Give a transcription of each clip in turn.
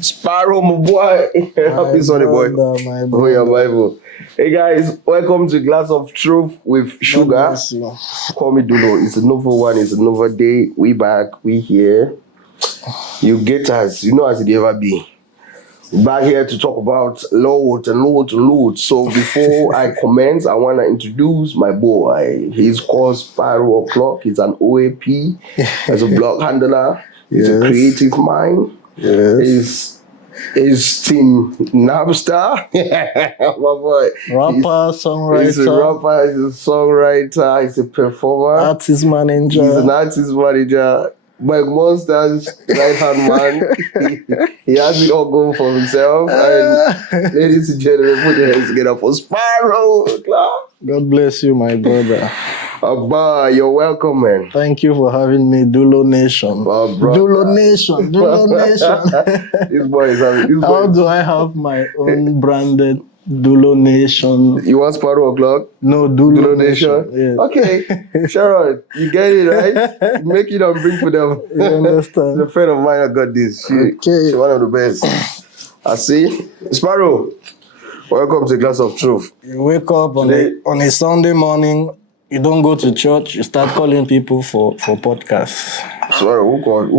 Sparrow, my boy. Happy Sunday, boy. My Oh, yeah, Bible. Hey, guys, welcome to Glass of Truth with Sugar. Call me Dulo. It's another one. It's another day. We back. We here. You get us. You know as it ever be. Back here to talk about load. So before I commence, I want to introduce my boy. He's called Sparrow O'Clock. He's an OAP. As a blog handler. He's a creative mind. Yes. He's Team Napstar. My boy. Rapper, songwriter. He's a rapper, he's a songwriter, he's a performer. Artist manager. He's an artist manager. My monster's right-hand man. He has it all going for himself. And ladies and gentlemen, put your hands together for Sparrow. God bless you, my brother. Abba, you're welcome, man. Thank you for having me, Dulo Nation. Dulo Nation. This boy is having. How do I have my own branded Dulo Nation? You want Sparrow O'Clock? No, Dulo Nation. Yes. Okay, Sharon, you get it, right? Make it and bring for them. You understand? A friend of mine, I got this. She's one of the best. I see. Sparrow, welcome to Glass of Truth. You wake up on a Sunday morning. You don't go to church. You start calling people for podcasts. Sparrow, who called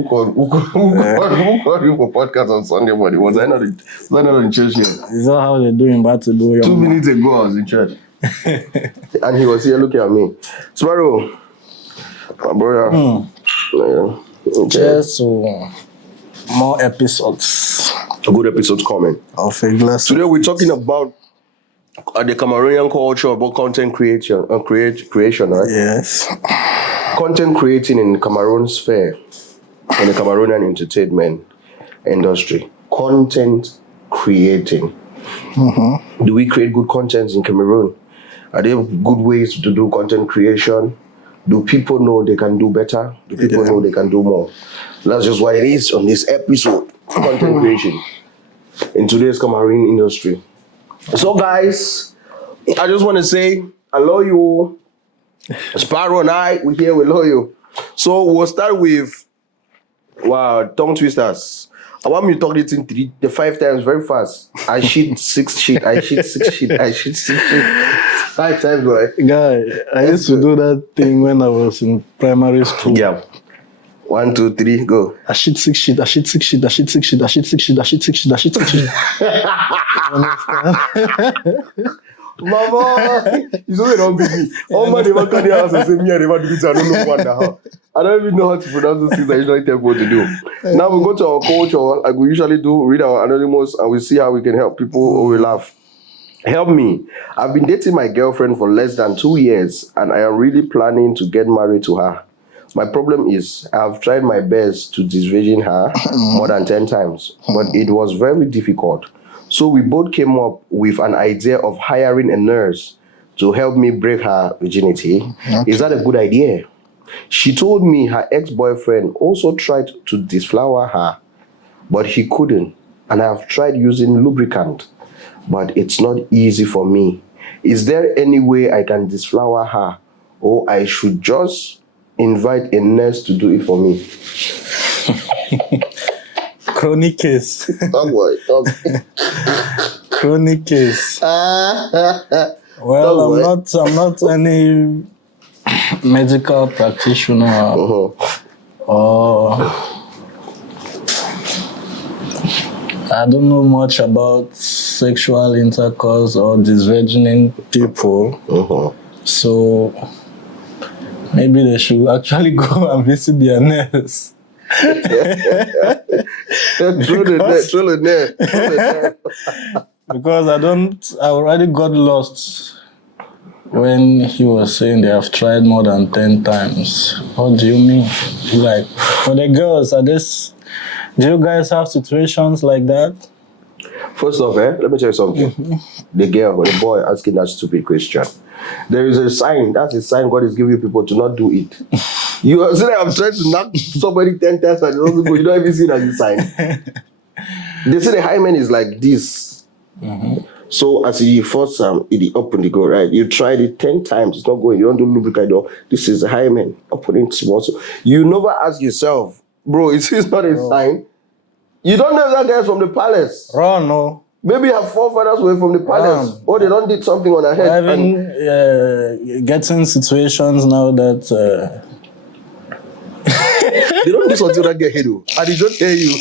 you for podcast on Sunday morning? Was I not in church yet? Is that how they do in Battle? 2 minutes ago, I was in church. And he was here looking at me. Sparrow, my brother. Okay. Cheers to more episodes. A good episode coming. Of a glass. Today we're talking about the Cameroonian culture about content creation, right? Yes. Content creating in Cameroon sphere, in the Cameroonian entertainment industry. Content creating. Mm-hmm. Do we create good content in Cameroon? Are there good ways to do content creation? Do people know they can do better? Do people know they can do more? That's just what it is on this episode. Content creation in today's Cameroon industry. So guys, I just want to say I love you all. Sparrow and I, we're here, we love you. So we'll start with tongue twisters. I want me to talk it in 5 times very fast. I shit 6 shit, I shit 6 shit, I shit 6 shit. 5 times, boy. Guy, I used to do that thing when I was in primary school. Yeah. 1, 2, 3, go. I shit 6 shit, I shit 6 shit, I shit 6 shit, I shit 6 shit, I shit 6 shit, I shit 6 shit. Mama, you know they don't beat me. All my never come here and say me and never do it. I don't know what the hell. I don't even know how to pronounce those things I usually tell people to do. Now we go to our culture, like we usually do, read our anonymous, and we see how we can help people or we laugh. Help me. I've been dating my girlfriend for less than 2 years, and I am really planning to get married to her. My problem is I've tried my best to disvirgin her more than 10 times, but it was very difficult. So we both came up with an idea of hiring a nurse to help me break her virginity. Okay. Is that a good idea? She told me her ex-boyfriend also tried to deflower her, but he couldn't. And I've tried using lubricant, but it's not easy for me. Is there any way I can deflower her, or I should just invite a nurse to do it for me? Chronic case. Chronic case. Well, I'm not any medical practitioner or I don't know much about sexual intercourse or disvirgining people. So maybe they should actually go and visit their nurse. Because I already got lost when he was saying they have tried more than 10 times. What do you mean? Like, for the girls, do you guys have situations like that? First off, let me tell you something. The girl or the boy asking that stupid question. There is a sign. That's a sign God is giving people to not do it. You are saying I'm trying to knock somebody 10 times and it doesn't go. You don't even see it as a sign. They say the hymen is like this. So as you first it open the go, right? You tried it 10 times, it's not going. You don't do lubricant. This is a hymen. Open it small. So you never ask yourself, Bro, it's not a sign. You don't know that guy's from the palace. Run, no. Maybe her forefathers were from the palace. Or they don't did something on her head. Getting situations now that... They don't do something that get head. I did not tell you.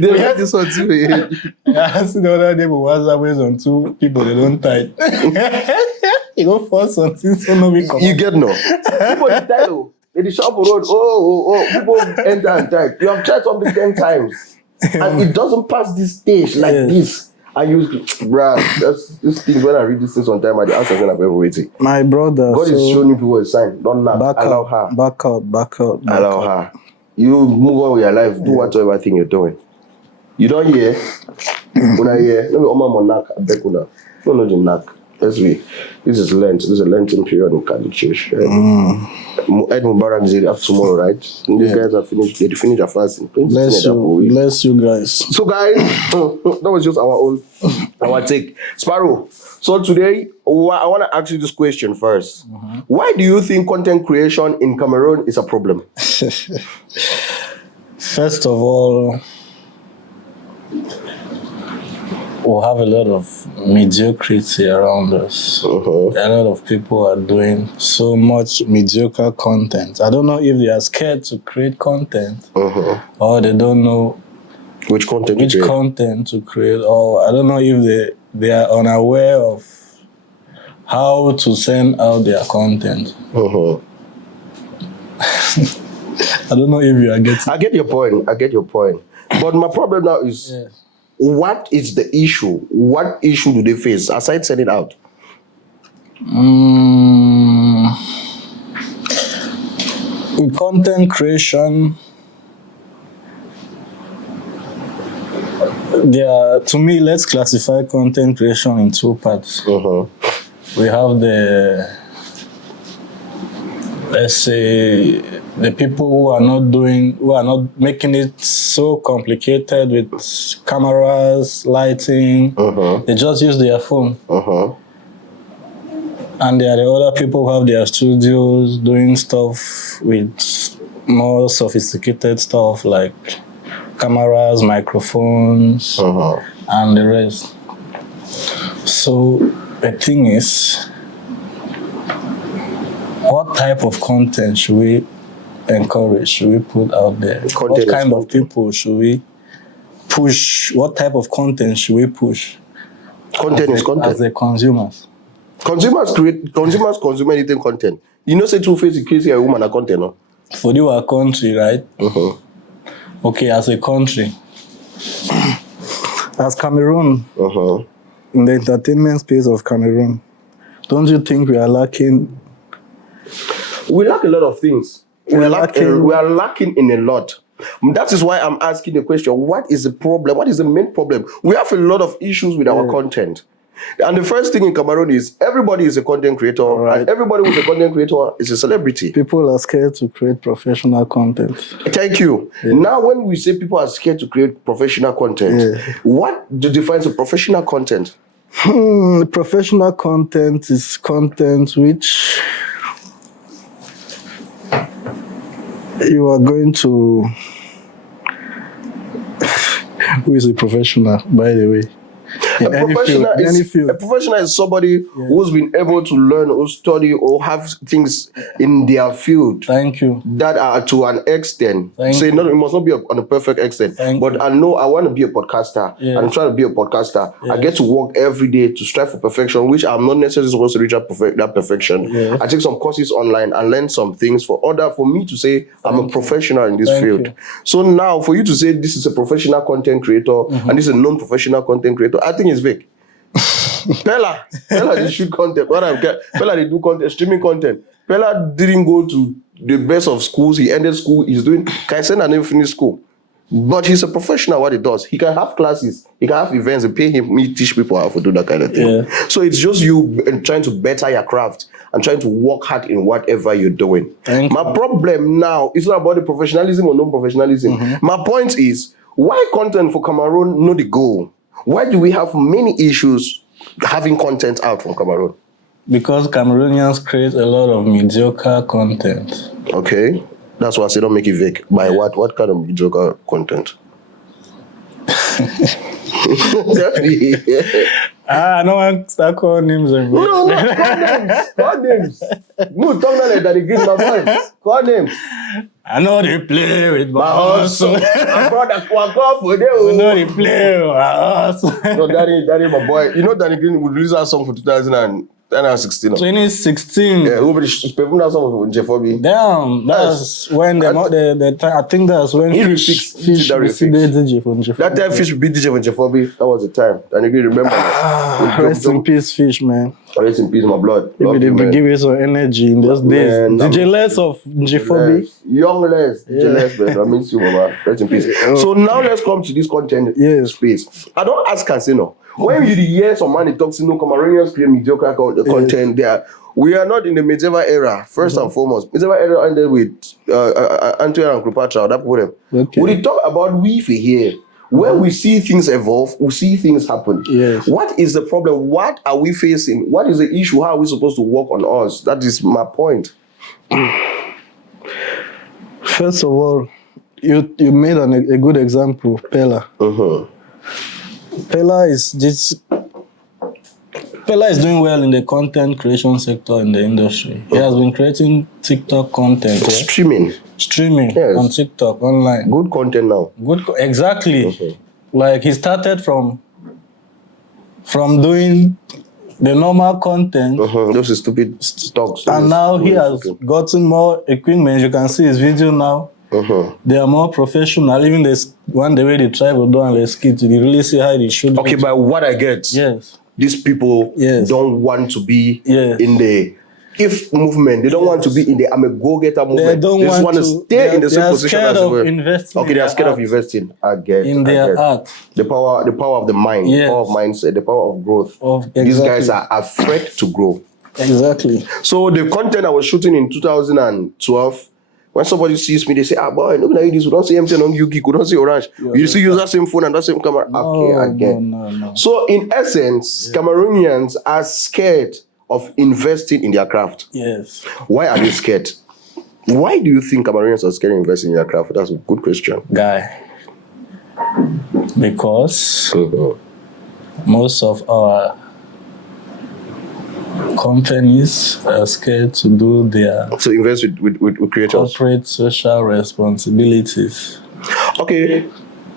They don't do something for your head. I see the other day, but WhatsApp is on 2 people, they don't type. You go for something, so no we come. You get no. People they type. In the shop road, people enter and type. You have tried something 10 times. And it doesn't pass this stage like this. I use, bruh, this thing, when I read this thing sometime, I ask when I've ever waited. My brother. God is showing people a sign. Don't knock. Allow her. Back out. Allow her. You move on with your life. Do whatever thing you're doing. You don't hear? When I hear, let me oma knock. I beg una. No, the knock. Let's be. This is Lent. This is a Lenten period in Catholic Church. Ed Mubarak is after tomorrow, right? These guys are finished. They finish their fasting. Bless you guys. So guys, that was just our take. Sparrow. So today, I want to ask you this question first. Why do you think content creation in Cameroon is a problem? First of all, we have a lot of mediocrity around us. A lot of people are doing so much mediocre content. I don't know if they are scared to create content or they don't know which content to create, or I don't know if they are unaware of how to send out their content. I don't know if you are getting. I get your point. But my problem now is, what is the issue? What issue do they face aside sending out? With content creation, to me, let's classify content creation in 2 parts. We have let's say, the people who are not making it so complicated with cameras, lighting. They just use their phone. And there are the other people who have their studios doing stuff with more sophisticated stuff like cameras, microphones, and the rest. So the thing is, what type of content should we encourage? Should we put out there? What kind of people should we push? What type of content should we push? Content is content. As the consumers. Consumers consume anything content. You know, say Two-Face in case you're a woman a content, no? For you, a country, right? Okay, as a country. As Cameroon, in the entertainment space of Cameroon, don't you think we are lacking? We lack a lot of things. We are lacking in a lot. That is why I'm asking the question, what is the problem? What is the main problem? We have a lot of issues with our content. And the first thing in Cameroon is everybody is a content creator, and everybody who's a content creator is a celebrity. People are scared to create professional content. Thank you. Now, when we say people are scared to create professional content, what defines a professional content? Professional content is content which you are going to... Who is a professional, by the way? A professional is somebody who's been able to learn or study or have things in their field. Thank you. That are to an extent. It must not be on a perfect extent. But I know I want to be a podcaster. I'm trying to be a podcaster. I get to work every day to strive for perfection, which I'm not necessarily supposed to reach that perfection. I take some courses online and learn some things for me to say I'm a professional in this field. So now for you to say this is a professional content creator and this is a non-professional content creator, I think it's vague. Pella, they shoot content. Pella, they do content, streaming content. Pella didn't go to the best of schools. He ended school. He's doing. Can send and finish school, but he's a professional. What he does, he can have classes, he can have events, and pay him. Me teach people how to do that kind of thing. So it's just you trying to better your craft and trying to work hard in whatever you're doing. My problem now is not about the professionalism or non-professionalism. My point is, why content for Cameroon not the goal? Why do we have many issues having content out from Cameroon? Because Cameroonians create a lot of mediocre content. Okay. That's why I say don't make it vague. By what? What kind of mediocre content? No one start calling names. No, call names. Call names. No, talk not like that again, my boy. Call names. I know they play with my hustle. My brother, walk for them. I know they play with my hustle. No, Daddy, my boy. You know Danny Green would release that song for 2016. 2016. Yeah, who would perform that song for Jeffobi? Damn, that's when I think that's when Fish beat DJ from Jeffobi. That time Fish beat DJ from Jeffobi. That was the time. Danny Green, remember that? Rest in peace, Fish, man. Rest in peace, my blood. Maybe they will give you some energy in those days. DJ Les of Jeffobi. Young Les. DJ Les, man. I miss you, mama. Rest in peace. So now let's come to this content space. I don't ask and say no. When you hear some man talks, Cameroonians create mediocre content there. We are not in the medieval era, first and foremost. Medieval era ended with Antoine and Cleopatra, that problem. Okay. We talk about we here. When we see things evolve, we see things happen. Yes. What is the problem? What are we facing? What is the issue? How are we supposed to work on us? That is my point. First of all, you made a good example, Pella. Pella is doing well in the content creation sector in the industry. He has been creating TikTok content. Streaming yes. On TikTok online. Good content now. Exactly. Like he started from doing the normal content. Those stupid stocks. And now he has gotten more equipment. You can see his video now. They are more professional. Even the way they try to do and the skit, you really see how they should. Okay, but what I get, these people don't want to be in the movement. They don't want to be in the I'm a go-getter movement. They just want to stay in the same position as well. Okay, they are scared of investing. I get their art. The power of the mind, the power of mindset, the power of growth. These guys are afraid to grow. Exactly. So the content I was shooting in 2012. When somebody sees me, they say, boy, look at this. We don't see MTN on Yuki. We don't see Orange. You see use that same phone and that same camera. Okay, I get. No. So in essence, Cameroonians are scared of investing in their craft. Yes. Why are they scared? Why do you think Cameroonians are scared of investing in their craft? That's a good question. Guy. Because most of our companies are scared to do their invest with creators. Corporate social responsibilities. Okay.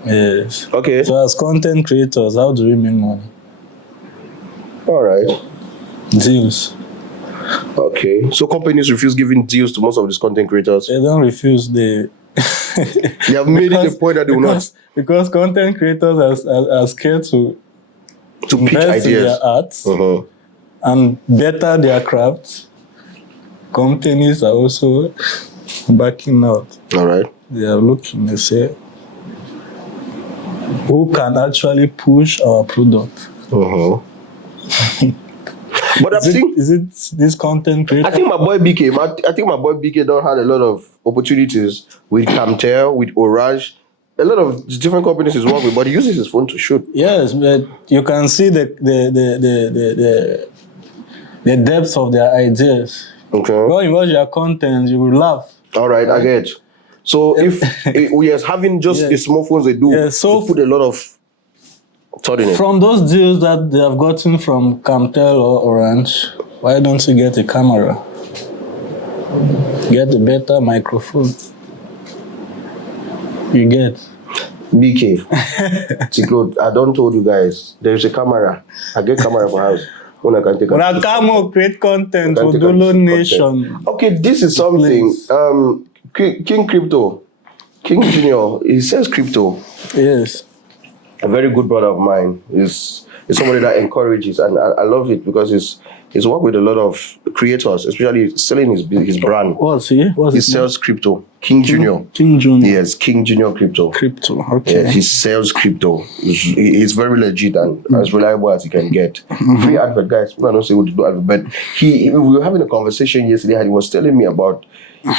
Yes. Okay. So as content creators, how do we make money? All right. Deals. Okay. So companies refuse giving deals to most of these content creators. They don't refuse. They have made it a point that they will not. Because content creators are scared to pitch ideas in their arts. And better their craft. Companies are also backing out. All right. They are looking, they say, who can actually push our product? But is it this content creator? I think my boy BK don't have a lot of opportunities with Camtel, with Orange. A lot of different companies he's working with, but he uses his phone to shoot. Yes, but you can see the depth of their ideas. Okay. When you watch their content, you will laugh. All right, I get. So if we are having just a small phones, they do they put a lot of thought in it. From those deals that they have gotten from Camtel or Orange, why don't you get a camera? Get a better microphone. You get. BK. Tiklo, I don't told you guys, there is a camera. I get camera for house. When I can take a create content for Dolo Nation. Okay, this is something. King Junior, he sells crypto. Yes. A very good brother of mine is somebody that encourages, and I love it because he's worked with a lot of creators, especially selling his brand. What's he? He sells crypto. King Junior. King Junior. Yes, King Junior Crypto. Crypto, okay. Yeah, he sells crypto. He's very legit and as reliable as he can get. Free advert, guys. I don't say what to do advert, but we were having a conversation yesterday and he was telling me about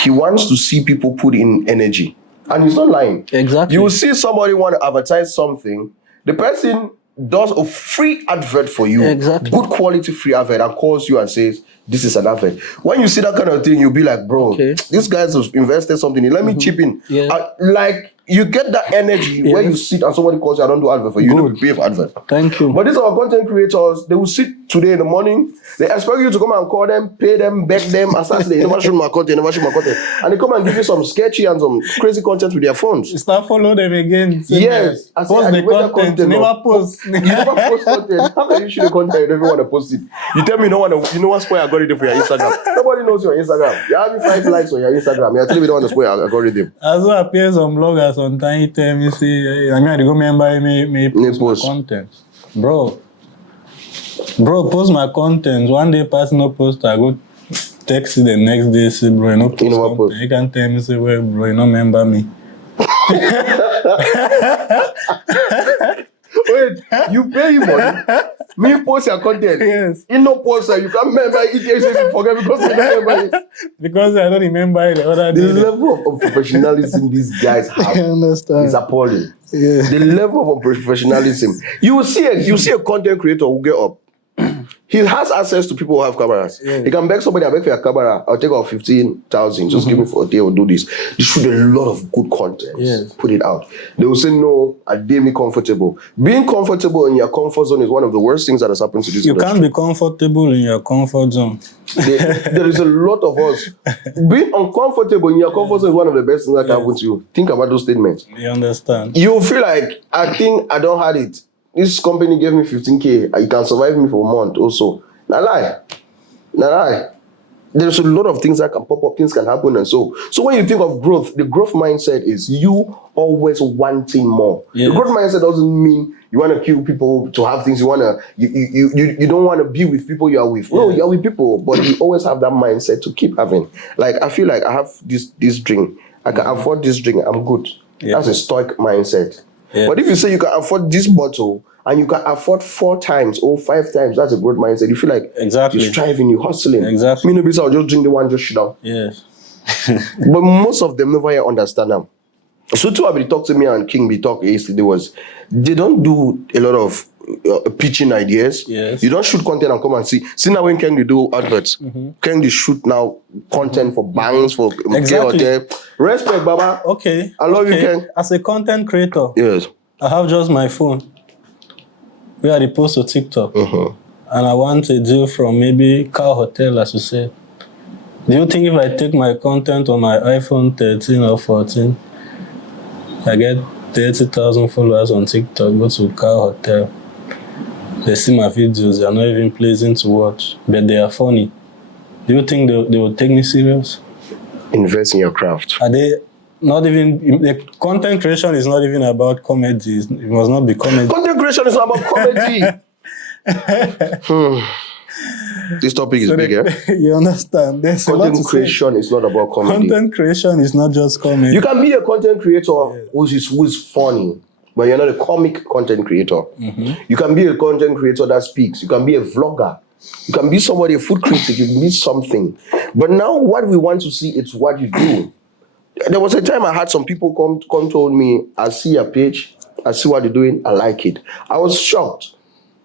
he wants to see people put in energy. And he's not lying. Exactly. You will see somebody want to advertise something. The person does a free advert for you, Exactly. good quality free advert, and calls you and says, this is an advert. When you see that kind of thing, you'll be like, bro, Okay. this guy's invested something. Let me chip in. Yeah. Like, you get that energy when you sit and somebody calls you, I don't do advert for you. You don't pay for advert. Thank you. But these are our content creators. They will sit today in the morning. They expect you to come and call them, pay them, beg them, and start saying, never shoot my content, never shoot my content. And they come and give you some sketchy and some crazy content with their phones. You start follow them again. Yes. I Post the content. Never post. You never post content. How can you shoot the content you don't even want to post it? You tell me you don't want to spoil algorithm for your Instagram. Nobody knows your Instagram. You have 5 likes on your Instagram. You're telling me you don't want to spoil algorithm. As well appears on bloggers sometimes he tell me say, I mean I go member me post my content. Bro, post my content. One day pass no post, I go text you the next day, say bro, you no post content. Post. You can tell me say, well bro, you no remember me. Wait, you pay him money? Me post your content. Yes. You no post you can't remember it. You forget because you don't remember it. Because I don't remember it the other day. The level of professionalism these guys have is appalling. Yeah. The level of professionalism. You see a content creator who get up. He has access to people who have cameras. Yeah. He can beg somebody, I beg for your camera, I'll take out 15,000, just give me for a day or do this. You shoot a lot of good content. Yes. Put it out. They will say, no, I dare me comfortable. Being comfortable in your comfort zone is one of the worst things that has happened to this industry. Can't be comfortable in your comfort zone. There is a lot of us. Being uncomfortable in your comfort zone is one of the best things that can happen to you. Think about those statements. You understand? You feel like, I think I don't have it. This company gave me 15K. You can survive me for a month also. Nah lie. There's a lot of things that can pop up. Things can happen, and so when you think of growth, the growth mindset is you always wanting more. Yes. The growth mindset doesn't mean you want to kill people to have things. You don't want to be with people you are with. No, you are with people, but you always have that mindset to keep having. Like I feel like I have this drink. I can afford this drink. I'm good. Yeah. That's a stoic mindset. Yeah. But if you say you can afford this bottle and you can afford 4 times or 5 times, that's a growth mindset. You feel like you're striving, you're hustling. Exactly. Me, I'll just drink the one, just shut down. Yes. But most of them never yet understand them. So too, I talk to me and King be talk yesterday was they don't do a lot of pitching ideas. Yes. You don't shoot content and come and see. See now when King they do adverts. King they shoot now content for banks, for exactly. Respect, Baba. Okay. I love you, King. As a content creator, yes, I have just my phone. We are the post to TikTok. And I want a deal from maybe Car Hotel, as you said. Do you think if I take my content on my iPhone 13 or 14, I get 30,000 followers on TikTok, go to Car Hotel, they see my videos, they are not even pleasing to watch, but they are funny. Do you think they will take me serious? Invest in your craft. Are they not even, the content creation is not even about comedy. It must not be comedy. Content creation is not about comedy. This topic is bigger. You understand? Content creation is not about comedy. Content creation is not just comedy. You can be a content creator who is funny, but you're not a comic content creator. You can be a content creator that speaks. You can be a vlogger. You can be somebody, a food critic. You can be something. But now what we want to see is what you do. There was a time I had some people come told me, I see your page, I see what you're doing, I like it. I was shocked.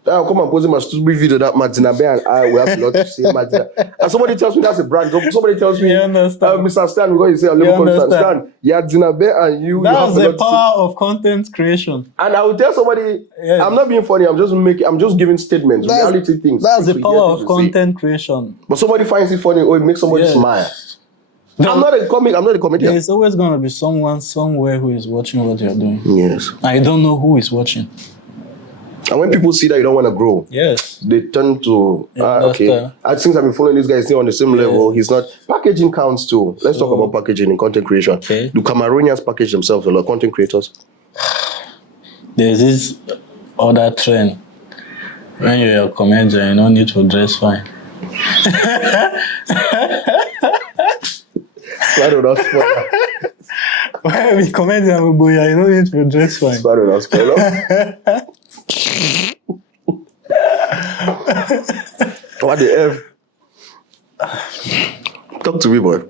I'll come and post my stupid video that Martina Bear and I will have a lot to say. Martina. And somebody tells me that's a brand. Somebody tells me, Mr. Stan, because you say, I'm Stan. Yeah, Dina Bear and you. That's the power of content creation. And I will tell somebody, I'm not being funny, I'm just giving statements, reality things. That's the power of content creation. But somebody finds it funny or it makes somebody smile. I'm not a comedian. There's always going to be someone somewhere who is watching what you're doing. Yes. I don't know who is watching. And when people see that you don't want to grow, they turn to, okay. Since I've been following this guy, he's still on the same level. He's not. Packaging counts too. Let's talk about packaging in content creation. Okay. Do Cameroonians package themselves a lot, content creators? There's this other trend. When you're a comedian, you don't need to dress fine. Sparrow, not spoiler. When we comedian, you don't need to dress fine. Sparrow, not spoiler. What the F? Talk to me, boy.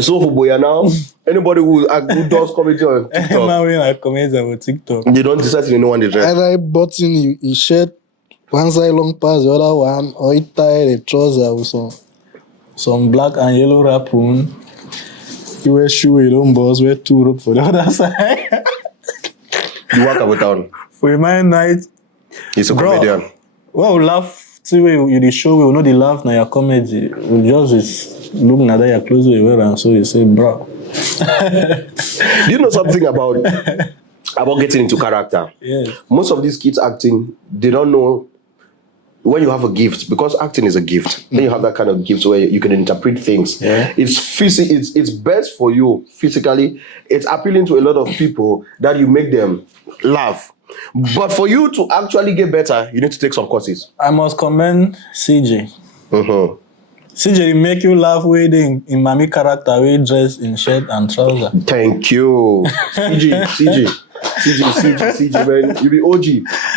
So for boy now, anybody who does comedy on TikTok, When I comment about TikTok, they don't decide to know one they dress. either button his shirt one side long past the other one, or he tie a trouser with some black and yellow wrap on. You wear shoe, you don't boss, wear two rope for the other side. You walk about town. For my night, He's a comedian. Well, we laugh. See, you the show, we will know the laugh now your comedy. We just is looking at that your close way and so you say, bro. Do you know something about getting into character? Yeah. Most of these kids acting, they don't know when you have a gift, because acting is a gift. Then you have that kind of gift where you can interpret things. Yeah. It's best for you physically. It's appealing to a lot of people that you make them laugh. But for you to actually get better, you need to take some courses. I must commend CJ. Mm-hmm. CJ make you laugh with in mommy character, we dress in shirt and trouser. Thank you. CJ, man. You be OG.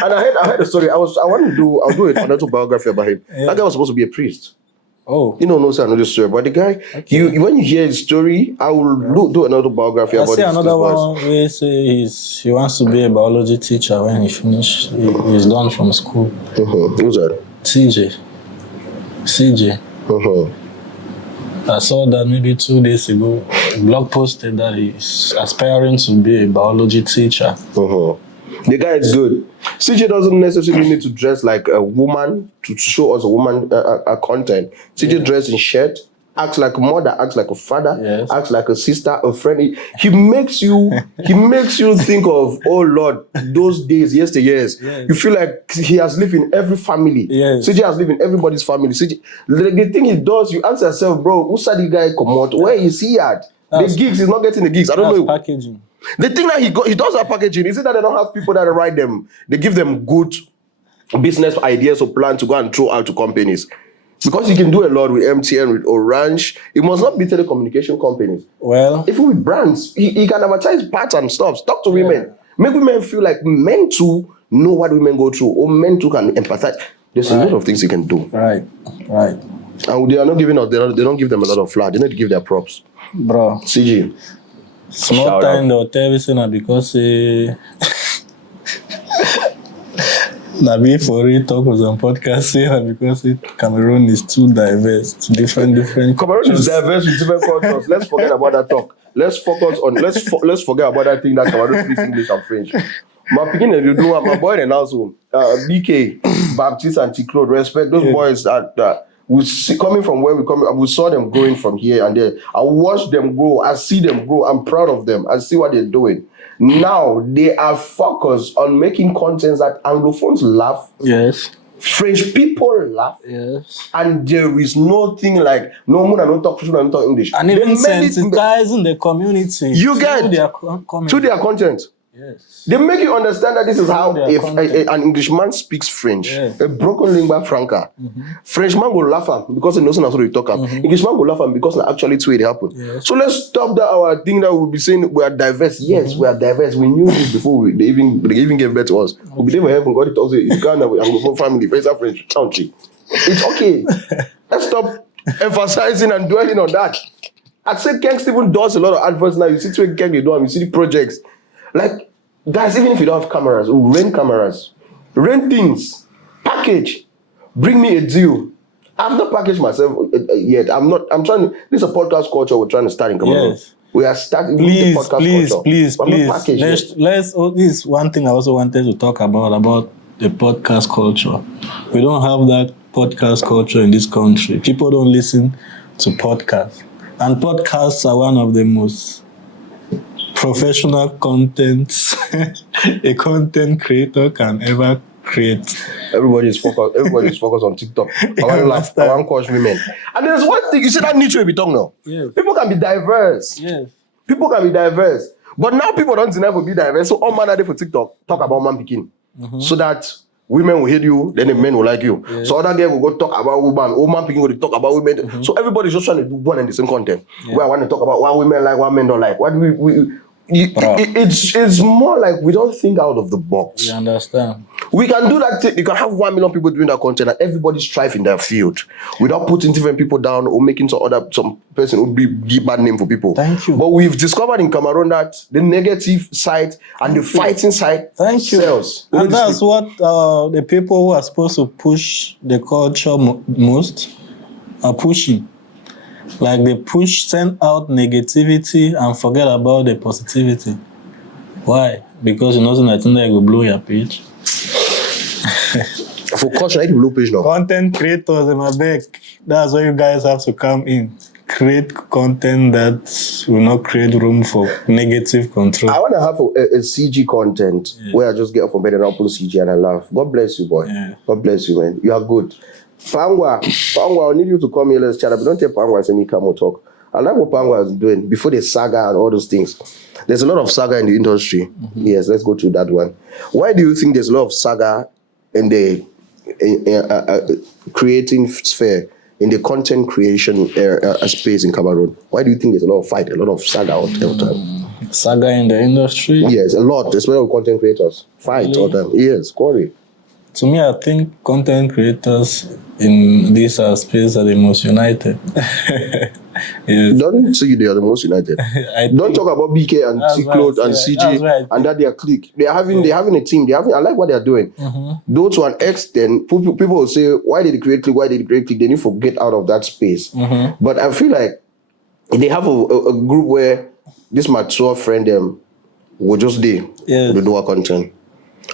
And I heard the story. I'll do an autobiography about him. Yeah. That guy was supposed to be a priest. Oh. You don't know, sir, I know this story. But the guy, when you hear his story, I will do another biography about I see this. another one where say he wants to be a biology teacher when he finished. He's done from school. Who's that? CJ. I saw that maybe 2 days ago. A blog posted that he's aspiring to be a biology teacher. The guy is good. CJ doesn't necessarily need to dress like a woman to show us a woman content. CJ dress in shirt, acts like a mother, acts like a father, acts like a sister, a friend. He makes you think of, oh Lord, those days, yesteryears. Yes. You feel like he has lived in every family. Yes. CJ has lived in everybody's family. CJ, the thing he does, you ask yourself, bro, who's that guy come out? Where is he at? The gigs, he's not getting the gigs. I don't know. Packaging. The thing that he does have packaging. Is it that they don't have people that write them? They give them good business ideas or plan to go and throw out to companies. Because you can do a lot with MTN, with Orange. It must not be telecommunication companies. Well, if with brands, he can advertise parts and stuff. Talk to women. Make women feel like men too know what women go through, or men too can empathize. There's a lot of things you can do. Right. And they are not giving out. They don't give them a lot of flack. They need to give their props. Bro. CG. Small time they'll tell me because Nabi for real talk was on podcast because Cameroon is too diverse, different. Cameroon is diverse with different cultures. Let's forget about that talk. Let's focus on let's forget about that thing that Cameroon speaks English and French. My beginning, you know, my boy and also BK, Baptiste and T-Claude, respect those boys that we see coming from where we come. We saw them growing from here and there. I watch them grow. I see them grow. I'm proud of them. I see what they're doing. Now they are focused on making content that Anglophones laugh. Yes. French people laugh. Yes. And there is no thing like no one don't talk French, don't talk English. And even sensitizing the community. You get to their content. Yes. They make you understand that this is how an Englishman speaks French. Yes. A broken lingua franca. Frenchman will laugh at because he knows not what they talk about. Englishman will laugh at because it's actually the way it happened. Yes. So let's stop that our thing that we'll be saying we are diverse. Yes, we are diverse. We knew this before they even gave birth to us. We believe in heaven. God tells you Ghana, we have family, French country. It's okay. Let's stop emphasizing and dwelling on that. I said Ken Stephen does a lot of adverts now. You see what Ken they do, you see the projects. Like, guys, even if you don't have cameras, rent cameras, rent things, package, bring me a deal. I've not packaged myself yet. I'm trying to, this is a podcast culture we're trying to start in Cameroon. Yes. We are starting the podcast culture. Please. Let's this is one thing I also wanted to talk about the podcast culture. We don't have that podcast culture in this country. People don't listen to podcasts. And podcasts are one of the most professional contents a content creator can ever create. Everybody's focused on TikTok. I want to coach women. And there's one thing, you see that niche we talk now. Yes. People can be diverse. Yes. People can be diverse. But now people don't deny to be diverse. So all man are there for TikTok, talk about man picking. So that women will hate you, then the men will like you. Yes. So other girl will go talk about women, old man picking will talk about women. So everybody's just trying to do one and the same content. Where I want to talk about what women like, what men don't like. What It's more like we don't think out of the box. You understand? We can do that thing. You can have 1 million people doing that content and everybody strive in their field without putting different people down or making some person who give bad name for people. Thank you. But we've discovered in Cameroon that the negative side and the fighting side sells. And that's what the people who are supposed to push the culture most are pushing. Like they send out negativity and forget about the positivity. Why? Because you know nothing that will blow your page. For culture, I need to blow page now. Content creators in my back. That's where you guys have to come in. Create content that will not create room for negative control. I want to have a CG content where I just get up from bed and I'll put CG and I laugh. God bless you, boy. Yeah. God bless you, man. You are good. Pangwa, I need you to come here, let's chat. But don't tell Pangwa and say me come and talk. I like what Pangwa is doing before the saga and all those things. There's a lot of saga in the industry. Mm-hmm. Yes, let's go to that one. Why do you think there's a lot of saga in the creating sphere, in the content creation space in Cameroon? Why do you think there's a lot of fight, a lot of saga all the time? Saga in the industry? Yes, a lot, especially with content creators. Fight all the time. Yes, Corey. To me, I think content creators in this space are the most united. Yes. Don't say they are the most united. Don't talk about BK and T-Cloth and CG and that they are clique. They're having a team. I like what they are doing. Mm-hmm. Though to an extent, people will say, why did they create clique? Why did they create clique? They need to get out of that space. Mm-hmm. But I feel like they have a group where this mature friend them will just do our content.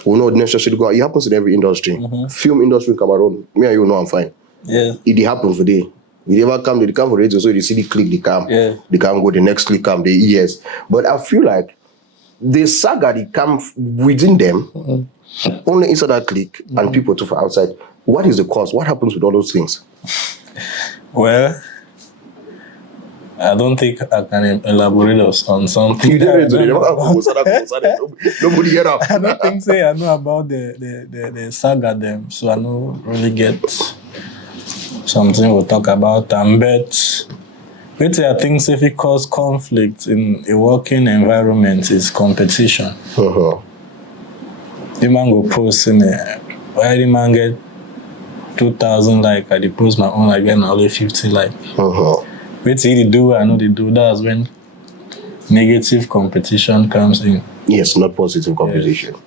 We know necessarily go. It happens in every industry. Mm-hmm. Film industry in Cameroon. Me and you know I'm fine. Yeah. It happens for day. They never come. They come for radio, so they see the click. They come. Yeah. They come go. The next click come. They yes. But I feel like the saga they come within them, only inside that click, and people to for outside. What is the cause? What happens with all those things? Well, I don't think I can elaborate on something. You didn't Nobody get up. I don't think so. I know about the saga them, so I don't really get something we'll talk about. But I think if it cause conflict in a working environment is competition. Uh-huh. The man go post in there. Why the man get 2,000 like? I post my own again only 50 like. Uh-huh. Wait till they do, I know they do. That's when negative competition comes in. Yes, not positive competition. Yes.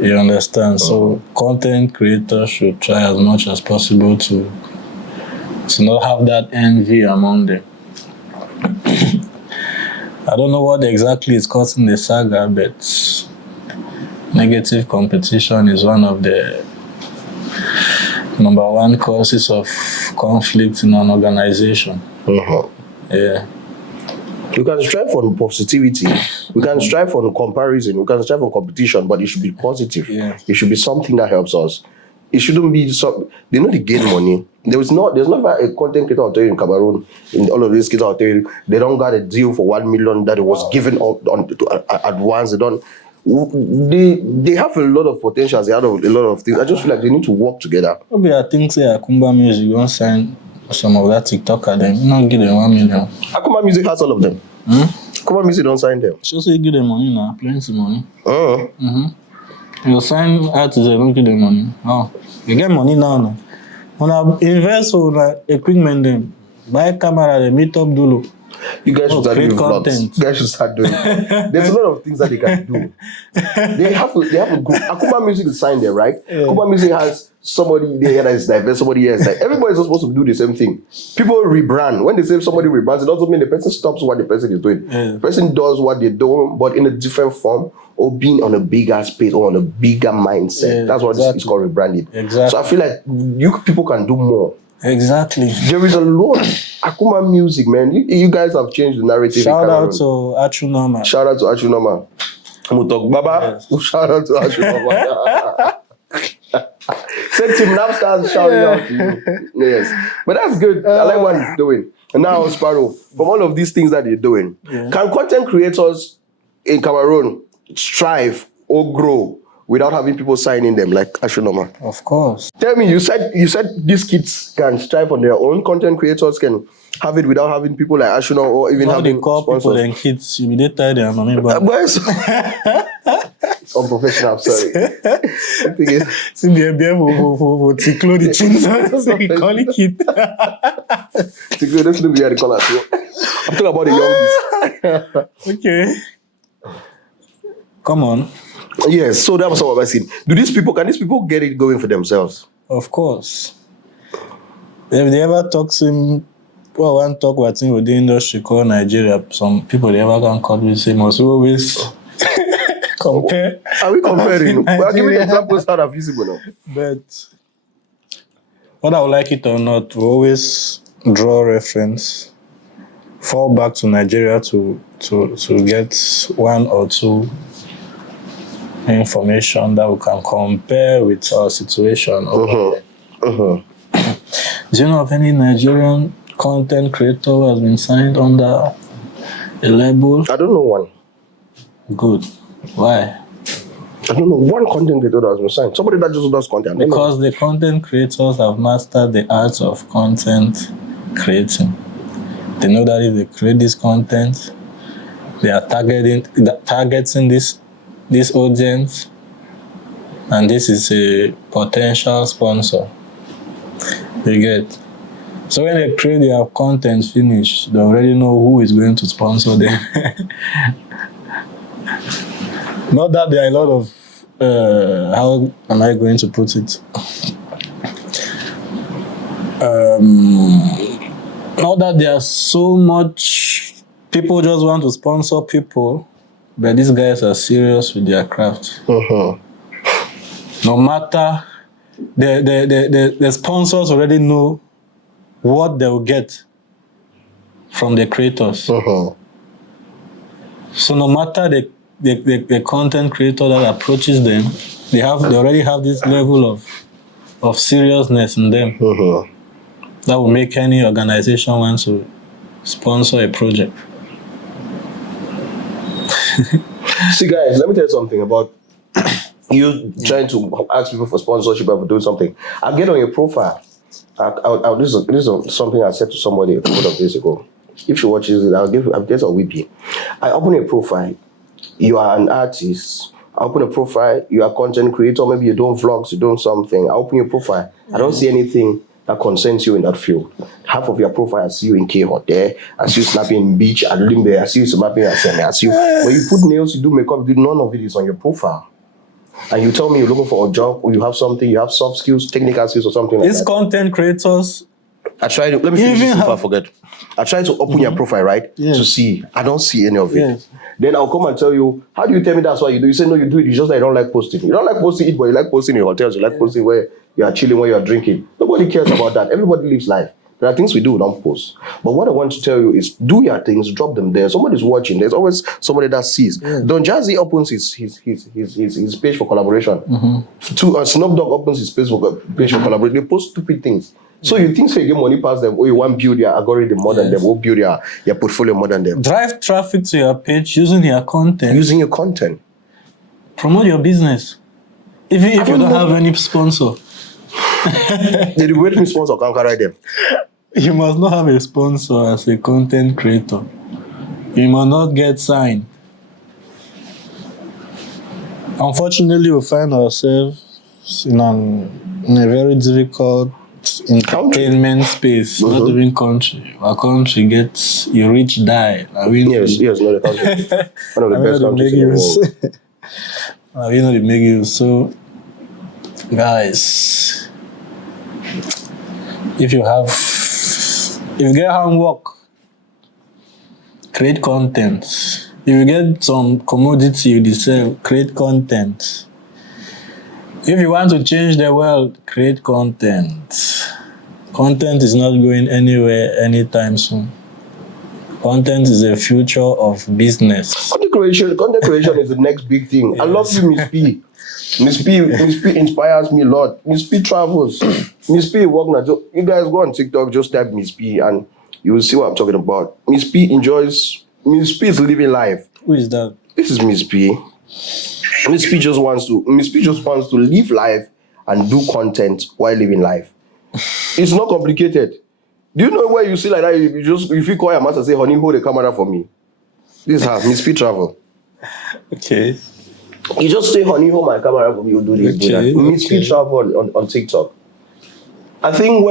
You understand? Uh-huh. So content creators should try as much as possible to not have that envy among them. I don't know what exactly is causing the saga, but negative competition is one of the number one causes of conflict in an organization. Uh-huh. Yeah. You can strive for positivity. We can strive for comparison. We can strive for competition, but it should be positive. Yeah. It should be something that helps us. It shouldn't be they know they gain money. There's never a content creator out there in Cameroon, in all of these kids out there, they don't got a deal for 1 million that it was given up at once. They have a lot of potentials. They have a lot of things. I just feel like they need to work together. Maybe I think say Akumba Music don't sign some of that TikToker them. You don't give them 1 million. Akumba Music has all of them. Akumba Music don't sign them. She say give them money now, plenty money. You sign artists, they don't give them money. Oh, you get money now. When I invest on equipment, them buy camera, they meet up Dulu. You guys should start doing vlogs. You guys should start doing. There's a lot of things that they can do. They have a group. Akumba Music is signed there, right? Yeah. Akumba Music has somebody there that is diverse, somebody else. Like everybody's not supposed to do the same thing. People rebrand. When they say somebody rebrands, it doesn't mean the person stops what the person is doing. Yeah. The person does what they're doing, but in a different form, or being on a bigger space or on a bigger mindset. Yeah, that's what this is called rebranding. Exactly. So I feel like you people can do more. Exactly. There is a lot. Akuma Music, man. You guys have changed the narrative. Shout out to Achunoma. Shout out to Achunoma. Mutok Baba. Yes. Shout out to Achunoma. Said Team Napstars shouting out to you. Yes. But that's good. I like what he's doing. And now, Sparrow, from all of these things that you're doing, can content creators in Cameroon strive or grow without having people signing them like Ashunoma? Of course. Tell me, you said these kids can strive on their own, content creators can have it without having people like Ashuna or even How they having call people sponsors. and kids, you be they tired and mommy, but Boys, it's unprofessional. I'm sorry. The thing is, see the bear who close the things, so he call it kid. to go, that's not the color. I'm talking about the youngest. Okay. Come on. Yes, so that was what I seen. Can these people get it going for themselves? Of course. If they ever talk to him, well, one talk with him with the industry called Nigeria, some people they ever can call me say must always compare. Are we comparing? We are giving Nigeria. examples that are visible now. But whether I like it or not, we always draw reference, fall back to Nigeria to get one or two information that we can compare with our situation. Do you know of any Nigerian content creator who has been signed under a label? I don't know one. Good. Why? I don't know one content creator that has been signed. Somebody that just does content. Because the content creators have mastered the art of content creating. They know that if they create this content, they are targeting this audience, and this is a potential sponsor. You get. So when they create their content finish, they already know who is going to sponsor them. Not that there are a lot of how am I going to put it? Not that there are so much people just want to sponsor people, but these guys are serious with their craft. No matter the sponsors already know what they will get from the creators. So no matter the content creator that approaches them, they already have this level of seriousness in them that will make any organization want to sponsor a project. See, guys, let me tell you something about you trying to ask people for sponsorship or for doing something. I'll get on your profile. This is something I said to somebody a couple of days ago. If she watches it, I'll get a whippy. I open a profile. You are an artist. I open a profile. You are a content creator. Maybe you're doing vlogs. You're doing something. I open your profile. I don't see anything that concerns you in that field. Half of your profile, I see you in K Hotel. I see you snapping in beach at Limbe. I see you snapping at Seme. I see you. When you put nails, you do makeup, none of it is on your profile. And you tell me you're looking for a job or you have something, you have soft skills, technical skills or something like These that. content creators. I try to, let me finish this before I forget. I try to open your profile, right? To see. I don't see any of it. Then I'll come and tell you, how do you tell me that's what you do? You say, no, you do it. It's just that you don't like posting. You don't like posting it, but you like posting in hotels. You like posting where you are chilling, where you are drinking. Nobody cares about that. Everybody lives life. There are things we do, we don't post. But what I want to tell you is do your things, drop them there. Somebody's watching. There's always somebody that sees. Don Jazzy opens his page for collaboration. Snoop Dogg opens his page for collaboration. They post stupid things. So you think so you get money past them, or you want to build your algorithm more than them, or build your portfolio more than them. Drive traffic to your page using your content. Using your content. Promote your business. Even if you don't have any sponsor. Did you wait for sponsor can't carry them? You must not have a sponsor as a content creator. You must not get signed. Unfortunately, we find ourselves in a very difficult entertainment space, not even country. Our country gets you rich die. Yes, not the country. One of the best countries in the world. We know they make you. So, guys, if you get homework, create content. If you get some commodity you sell, create content. If you want to change the world, create content. Content is not going anywhere anytime soon. Content is the future of business. Content creation is the next big thing. Yes. I love you, Miss P. Miss P inspires me a lot. Miss P travels. Miss P work now. You guys go on TikTok, just type Miss P and you will see what I'm talking about. Miss P is living life. Who is that? This is Miss P. Miss P just wants to live life and do content while living life. It's not complicated. Do you know where you see like that? If you call your master, say, honey, hold the camera for me. This is how Miss P travel. Okay. You just say, honey, hold my camera for me. You do this, do that. Miss P travel on TikTok. I think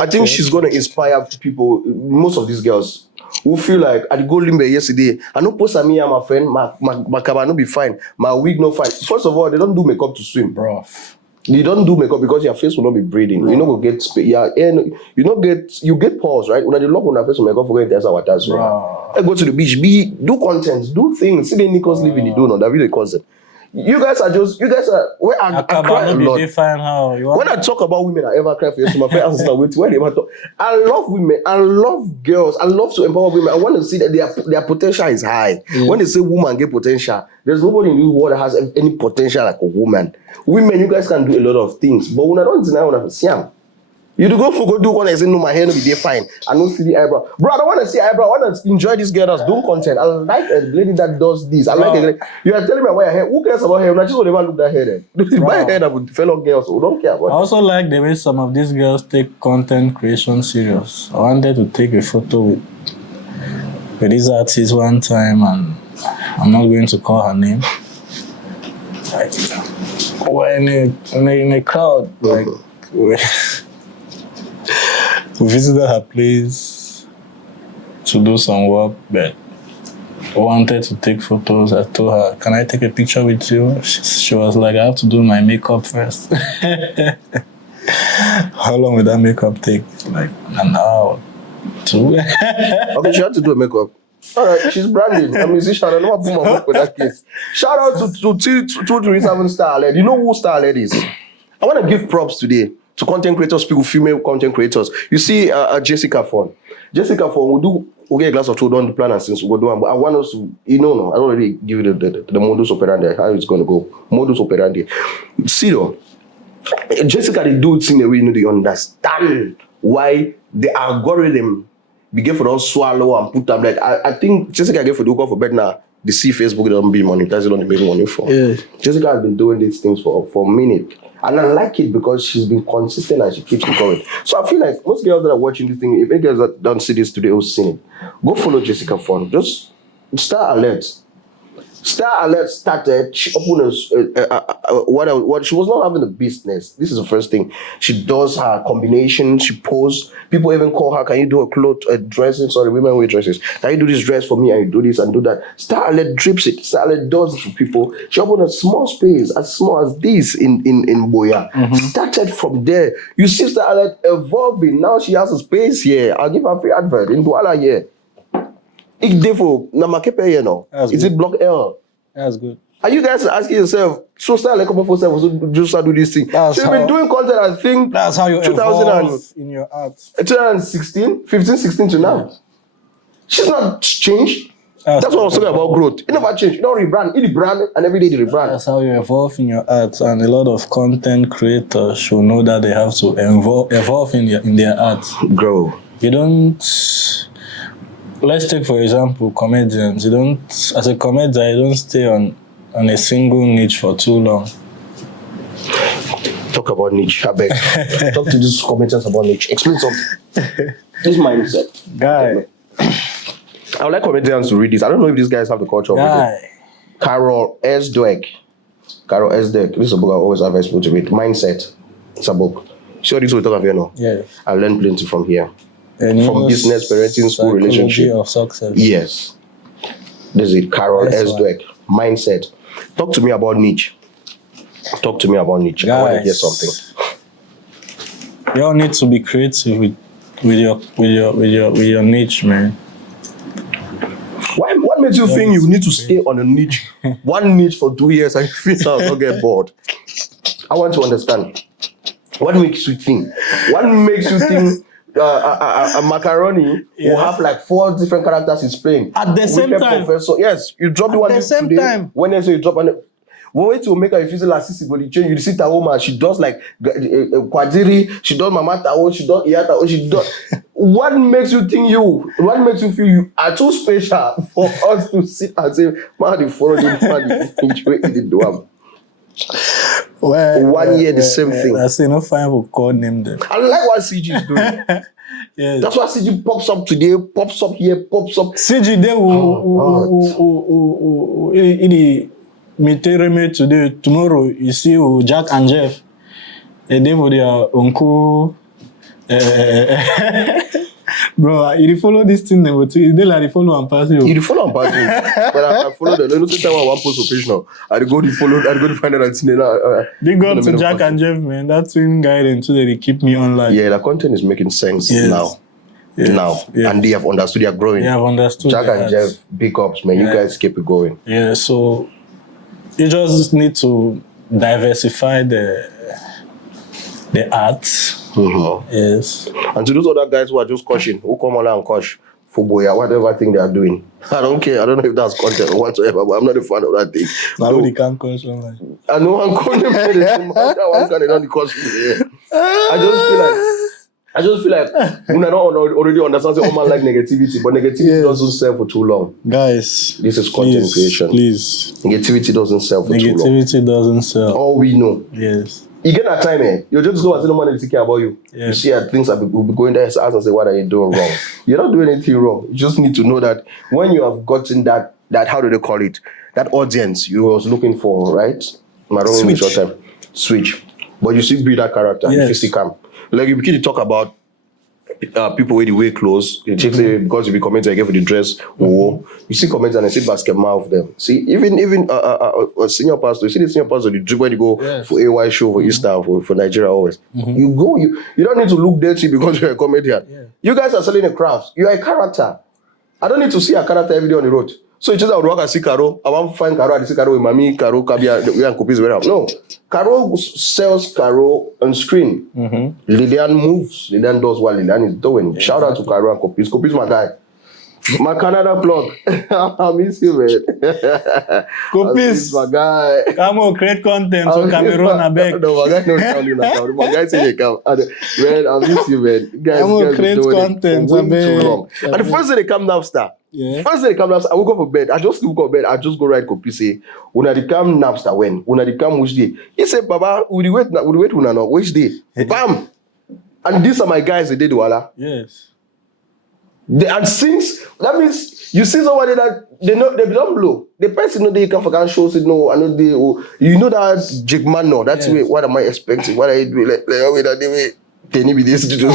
I think she's gonna inspire people. Most of these girls who feel like I go limbe yesterday. I no post me and my friend. My camera no be fine. My wig no fine. First of all, they don't do makeup to swim, bro. You don't do makeup because your face will not be breathing. You know, go get you get pores, right? When you lock on your face with makeup, forget there's our task. I go to the beach, do content, do things. See the Nichols living the do no, that really concept. You guys are where I cry a lot. When I talk about women, I ever cry for you. So my friends are waiting. When they ever talk, I love women, I love girls, I love to empower women. I want to see that their potential is high. When they say woman get potential, there's nobody in the world that has any potential like a woman. Women, you guys can do a lot of things, but when I don't deny when I see them. You go do one and say, no, my hair no be there fine. I don't see the eyebrow. Bro, I don't want to see eyebrow. I want to enjoy this girl that's doing content. I like a lady that does this. I like a lady. You are telling me about your hair. Who cares about hair? I just want to look that hair then. Buy a hair that with fellow girls who don't care about it. I also like the way some of these girls take content creation serious. I wanted to take a photo with this artist one time, and I'm not going to call her name. Like, we're in a crowd, like, we visited her place to do some work, but wanted to take photos. I told her, can I take a picture with you? She was like, I have to do my makeup first. How long would that makeup take? Like an hour, 2. Okay, she had to do a makeup. All right, she's branding. I'm a musician. I don't want to put my work with that case. Shout out to 237 Star Led. You know who Star Led is? I want to give props today to content creators, people, female content creators. You see, Jessica Fon. Jessica Fon, we'll get a glass of food on the plan and since we'll do. But I want us to, I don't already give you the modus operandi, how it's going to go. Modus operandi. See, though, Jessica, they do it in a way, they understand why the algorithm begin for us swallow and put them like, I think Jessica get for the go for bed now. They see Facebook doesn't be monetized, don't make money for. Yeah. Jessica has been doing these things for a minute. And I like it because she's been consistent and she keeps it going. So I feel like most girls that are watching this thing, if any girls that don't see this today or seen it, go follow Jessica Fon. Just Star Alert. Star Alert started, she opened what she was not having a business. This is the first thing. She does her combination, she posts. People even call her, can you do women wear dresses. Can you do this dress for me? And you do this and do that. Star Alert drips it. Star Alert does it for people. She opened a small space, as small as this in Boya. Mm-hmm. Started from there. You see Star Alert evolving. Now she has a space here. I'll give her a free advert in Douala here. It's it block L? That's good. Are you guys asking yourself, so start like a 7 so just start do this thing? She's been doing content, I think. That's how you evolve in your art. 2016, 15, 16 to now. Yeah. She's not changed. That's what I was talking about growth. It never changed. You don't rebrand. You rebrand and every day you rebrand. That's how you evolve in your art. And a lot of content creators should know that they have to evolve in their art. Grow. You don't. Let's take, for example, comedians. As a comedian, you don't stay on a single niche for too long. Talk about niche, I beg. Talk to these comedians about niche. Explain something. This mindset. Guy. I would like comedians to read this. I don't know if these guys have the culture of reading. Carol S. Dweck. This is a book I always advise people to read. Mindset. It's a book. Sure, this will talk about here now. Yeah. I learned plenty from here. From business, parenting, school, relationship. Of success. Yes. This is it. Carol S. Dweck. Mindset. Talk to me about niche. Guys, I want to hear something. You all need to be creative with your niche, man. What makes you think you need to stay on a niche? One niche for 2 years and you feel I'll not get bored. I want to understand. What makes you think? A macaroni will have like 4 different characters he's playing. At the same time. Professor. Yes, you drop the one today. Wednesday you drop one. One way to make her feel like sister go change. You see that woman, she does like Kwadiri, she does Mama Tao, she does Iyata, she does. What makes you feel you are too special for us to sit and say, man, the follow the man, enjoy the drum. Well, 1 year, the same thing. I say no fine will call name them. I like what CG is doing. Yes. That's why CG pops up today, pops up here, pops up. CG they will today. Tomorrow you see Jack and Jeff. They for their uncle. Bro, you follow this thing, but they like follow and pass you. You follow and pass me. But I follow them. No time I want post a page now. I go to follow. I go to find out and see. They got to Jack and Jeff, man. That's in guidance so that they keep me online. Yeah, the content is making sense now. Yes. Now, and they have understood. They are growing. They have understood. Jack and Jeff, big ups, man. You guys keep it going. Yeah. So you just need to diversify the arts. Mm-hmm. Yes. And to those other guys who are just coaching, who come on and coach football, whatever thing they are doing, I don't care. I don't know if that's content or whatsoever, but I'm not a fan of that thing. Nobody can coach online. I know I'm calling them. That one can not coach me. Yeah. I just feel like when I don't already understand that man like negativity, but negativity doesn't sell for too long. Guys, this is content creation. Please. Negativity doesn't sell for too long. Negativity doesn't sell. All we know. Yes. You get that time, you just go and say no man is care about you. Yeah. You see things that will be going there and say, what are you doing wrong? You're not doing anything wrong. You just need to know that when you have gotten that how do they call it? That audience you was looking for, right? Switch. But you still build that character. Yes. You still come. Like you begin to talk about people with the way clothes. You take because you be commenting again for the dress. You see comments and I see basketball of them. See, even a senior pastor, you see the senior pastor, the drip when you go for AY show for Easter for Nigeria always. You go, you don't need to look dirty because you're a comedian. Yeah. You guys are selling a craft. You are a character. I don't need to see a character every day on the road. So it's just I would work and see Caro. I want to find Caro. I see Caro with Mami, Caro, Kabia, we and copies very No. Caro sells Caro on screen. Lilian moves. Lilian does what Lilian is doing. Shout out to Caro and copies. Copies my guy. My Canada plug. I miss you, man. Copies. My guy. Come on, create content for Cameroon, I beg. No, my guy don't sound in Cameroon. My guy say they come. Man, I miss you, man. Come on, create content, I beg. And the first day they come Napster. Yeah. First day they come Napster, I will go for bed. I just woke up bed. I just go write copy. Say, when I come Napster when? When I come which day? He said, Baba, would you wait which day? Bam! And these are my guys. They did wala. Yes. And since that means you see somebody that they don't blow. The person know they can forget shows it no. I know they you know that Jake man no. That's way. What am I expecting? What are you doing? Like that way. Can you be this studio?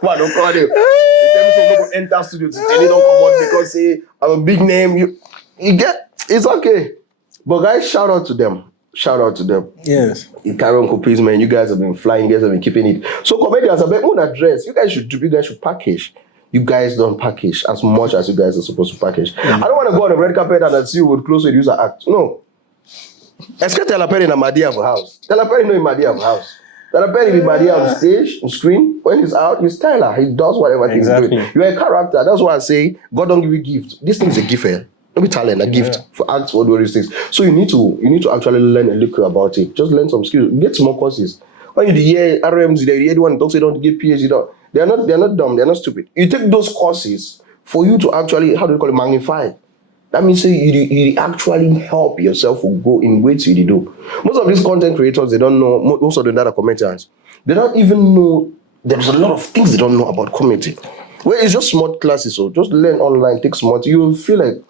What don't call them? They tell me to enter studio. They don't come on because say I'm a big name. You get it's okay. But guys, shout out to them. Yes. Cameroon copies, man. You guys have been flying. You guys have been keeping it. So comedians have been on address. You guys should package. You guys don't package as much as you guys are supposed to package. I don't want to go on the red carpet and see you would close with user act. No. Esque tell a parent in a Madia of house. Tell a parent no in Madia of house. Tell a parent in Madia on stage, on screen. When he's out, he's Tyler. He does whatever he's doing. You're a character. That's why I say God don't give you gift. This thing is a gift. Don't be talent, a gift for acts for all these things. So you need to actually learn a little about it. Just learn some skills. Get some more courses. When you hear RMs, they hear one talks, they don't get PhD. They're not dumb. They're not stupid. You take those courses for you to actually magnify. That means you actually help yourself to grow in ways you do. Most of these content creators, they don't know. Most of the data commenters, they don't even know. There's a lot of things they don't know about comedy. Well, it's just smart classes. So just learn online. Take smart. You will feel like,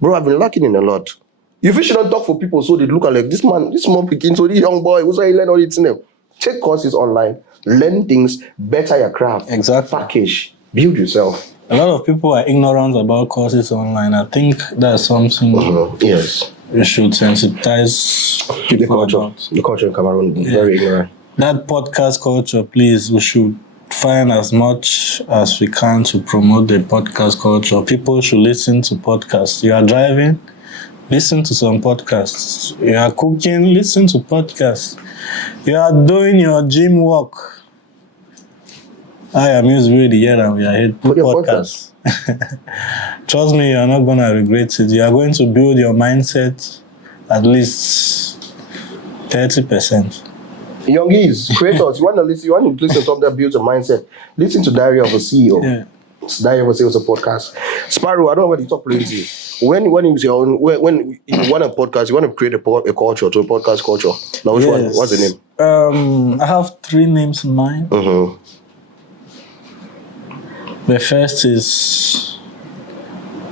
bro, I've been lacking in a lot. You should not talk for people so they look like this man, this small picking, so this young boy, who's learn all these things. Take courses online, learn things, better your craft. Exactly. Package, build yourself. A lot of people are ignorant about courses online. I think that's something yes. we should sensitize people about. The culture in Cameroon is very ignorant. That podcast culture, please, we should find as much as we can to promote the podcast culture. People should listen to podcasts. You are driving, listen to some podcasts. You are cooking, listen to podcasts. You are doing your gym work. I am used really here and we are here to podcasts. Trust me, you are not going to regret it. You are going to build your mindset at least 30%. Youngies, creators, you want to listen to something that builds a mindset. Listen to Diary of a CEO. Yeah. Diary of a CEO is a podcast. Sparrow, I don't know what you talk plenty. When you want a podcast, you want to create a culture, to a podcast culture. Now, which one? What's the name? I have 3 names in mind. The first is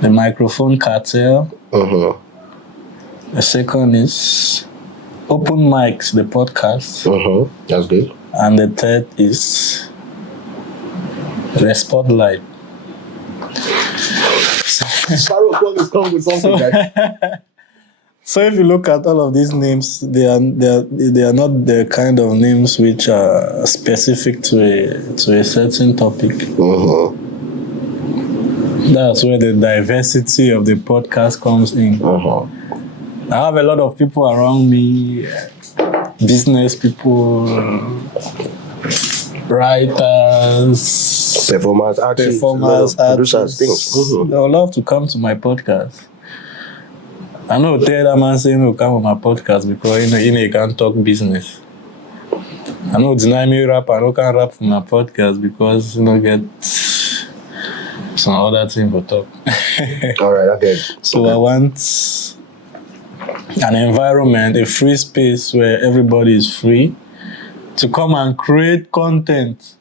the microphone cartel. The second is open mics, the podcast. That's good. And the third is the spotlight. Sparrow Club is coming with something, guys. So if you look at all of these names, they are not the kind of names which are specific to a certain topic. That's where the diversity of the podcast comes in. I have a lot of people around me, business people, writers, Performance artists, producers, things. They would love to come to my podcast. I know tell that man saying no come on my podcast because he can't talk business. I know deny me rap, I don't can rap for my podcast because get some other thing to talk. Alright, okay. So I want an environment, a free space where everybody is free to come and create content.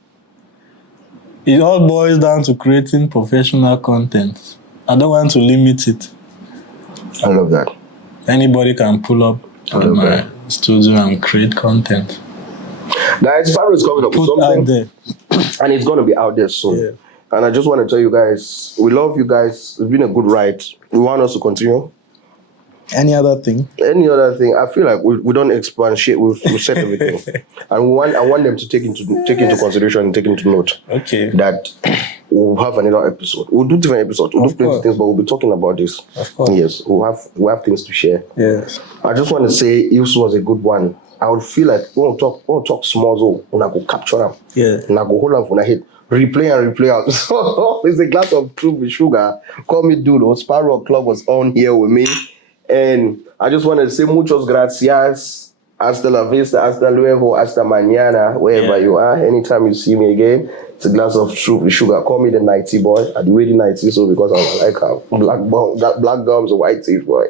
It all boils down to creating professional content. I don't want to limit it. I love that. Anybody can pull up in my studio and create content. Guys, Sparrow is coming up with something. Out there. And it's going to be out there soon. Yeah. And I just want to tell you guys, we love you guys. It's been a good ride. We want us to continue. Any other thing? Any other thing? I feel like we don't expand shit. We've said everything. And I want them to take into consideration and take into note. Okay. That we'll have another episode. We'll do different episodes. We'll do plenty things, but we'll be talking about this. Of course. Yes. We'll have things to share. Yes. I just want to say this was a good one. I would feel like when we talk small, so when I go capture them. Yeah. And I go hold on for my head. Replay and replay out. So it's a glass of truth with sugar. Call me dude. Sparrow Club was on here with me. And I just wanted to say muchos gracias. Hasta la vista, hasta luego, hasta mañana, wherever you are. Anytime you see me again, it's a glass of truth with sugar. Call me the 90 boy. I do really 90 so because I was like black gums, white teeth boy.